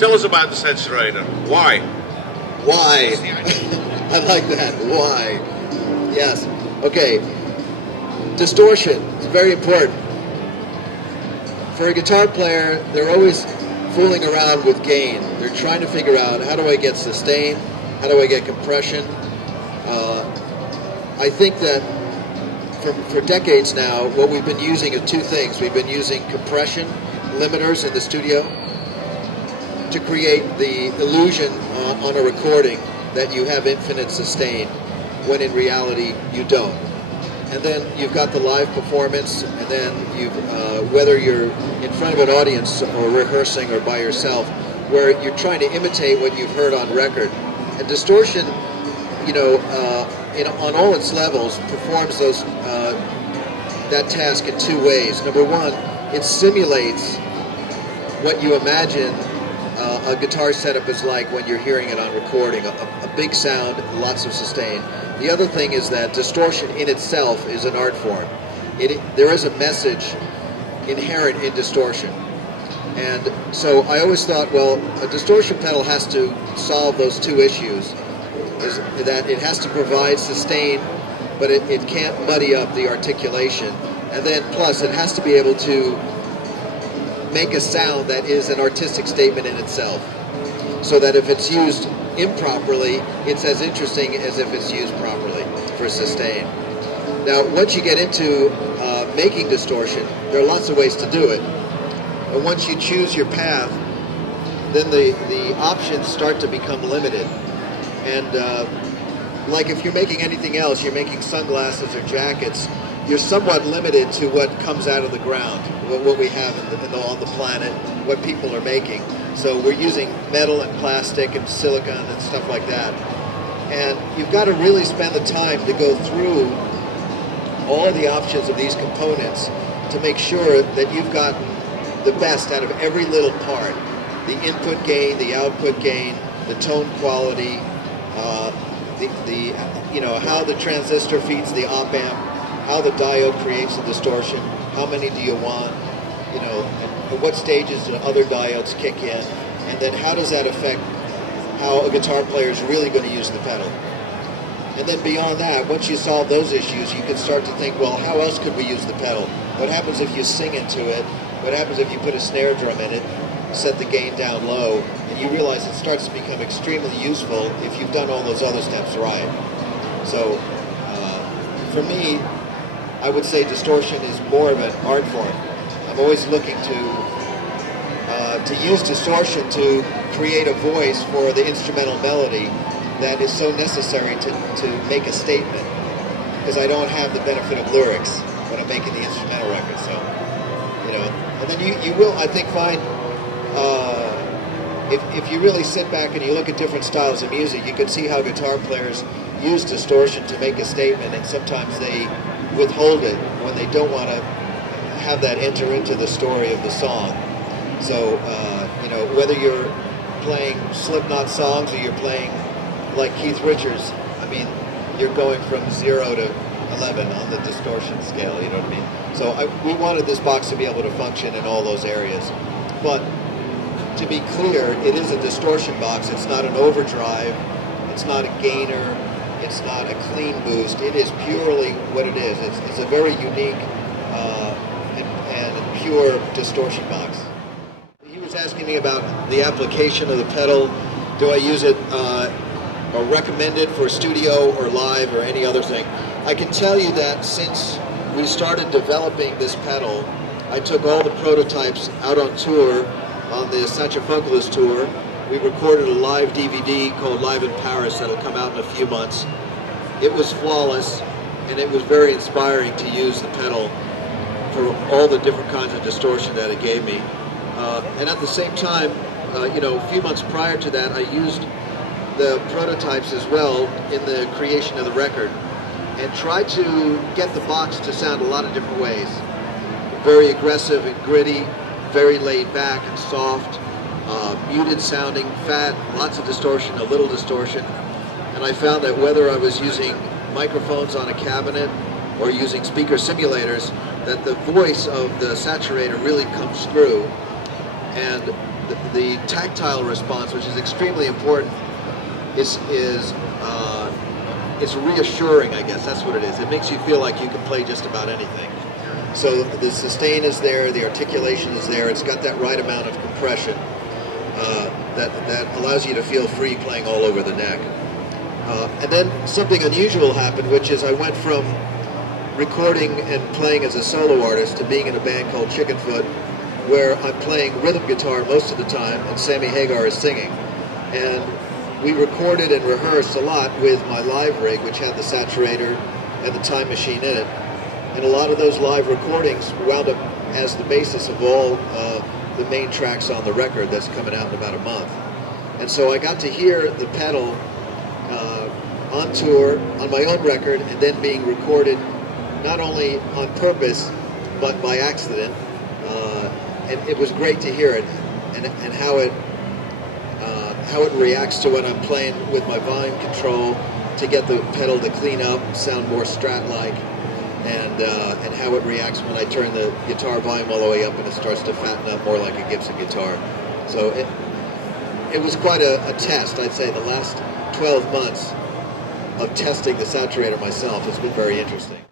Tell us about the Satchurator. Why? Why? I like that. Why? Yes. Okay. Distortion is very important. For a guitar player, they're always fooling around with gain. They're trying to figure out, how do I get sustain? How do I get compression? I think that for decades now, what we've been using are two things. We've been using compression limiters in the studio to create the illusion on a recording that you have infinite sustain, when in reality you don't. And then you've got the live performance, and then whether you're in front of an audience or rehearsing or by yourself, where you're trying to imitate what you've heard on record. And distortion, on all its levels, performs that task in two ways. Number one, it simulates what you imagine a guitar setup is like when you're hearing it on recording, a big sound, lots of sustain. The other thing is that distortion in itself is an art form. There is a message inherent in distortion. And so I always thought, well, a distortion pedal has to solve those two issues, is that it has to provide sustain, but it can't muddy up the articulation. And then plus it has to be able to make a sound that is an artistic statement in itself, so that if it's used improperly, it's as interesting as if it's used properly for sustain. Now, once you get into making distortion, there are lots of ways to do it. And once you choose your path, then the options start to become limited. And like if you're making anything else, you're making sunglasses or jackets, you're somewhat limited to what comes out of the ground, what we have on the planet, what people are making. So we're using metal and plastic and silicon and stuff like that. And you've got to really spend the time to go through all of the options of these components to make sure that you've gotten the best out of every little part. The input gain, the output gain, the tone quality, how the transistor feeds the op amp, how the diode creates the distortion, how many do you want, and what stages do other diodes kick in, and then how does that affect how a guitar player is really going to use the pedal. And then beyond that, once you solve those issues, you can start to think, well, how else could we use the pedal? What happens if you sing into it? What happens if you put a snare drum in it, set the gain down low, and you realize it starts to become extremely useful if you've done all those other steps right. So for me, I would say distortion is more of an art form. I'm always looking to use distortion to create a voice for the instrumental melody that is so necessary to make a statement, because I don't have the benefit of lyrics when I'm making the instrumental record. So, and then you will, I think, find if you really sit back and you look at different styles of music, you can see how guitar players use distortion to make a statement, and sometimes they withhold it when they don't want to have that enter into the story of the song. So, whether you're playing Slipknot songs or you're playing like Keith Richards, I mean, you're going from 0 to 11 on the distortion scale, you know what I mean? So we wanted this box to be able to function in all those areas. But to be clear, it is a distortion box. It's not an overdrive. It's not a gainer. It's not a clean boost. It is purely what it is. It's a very unique and pure distortion box. He was asking me about the application of the pedal. Do I use it or recommend it for studio or live or any other thing? I can tell you that since we started developing this pedal, I took all the prototypes out on tour, on the Satriani tour. We recorded a live DVD called Live in Paris that'll come out in a few months. It was flawless, and it was very inspiring to use the pedal for all the different kinds of distortion that it gave me. And at the same time, a few months prior to that, I used the prototypes as well in the creation of the record, and tried to get the box to sound a lot of different ways. Very aggressive and gritty, very laid back and soft, muted sounding, fat, lots of distortion, a little distortion. And I found that whether I was using microphones on a cabinet or using speaker simulators, that the voice of the Satchurator really comes through. And the tactile response, which is extremely important, is it's reassuring, I guess. That's what it is. It makes you feel like you can play just about anything. So the sustain is there, the articulation is there. It's got that right amount of compression that allows you to feel free playing all over the neck. And then something unusual happened, which is I went from recording and playing as a solo artist to being in a band called Chickenfoot, where I'm playing rhythm guitar most of the time and Sammy Hagar is singing. And we recorded and rehearsed a lot with my live rig, which had the Satchurator and the Time Machine in it. And a lot of those live recordings wound up as the basis of all the main tracks on the record that's coming out in about a month. And so I got to hear the pedal on tour, on my own record, and then being recorded not only on purpose, but by accident. And it was great to hear it, and how it reacts to when I'm playing with my volume control to get the pedal to clean up, sound more Strat-like, and how it reacts when I turn the guitar volume all the way up and it starts to fatten up more like a Gibson guitar. So it was quite a test. I'd say the last 12 months of testing the Satchurator myself has been very interesting.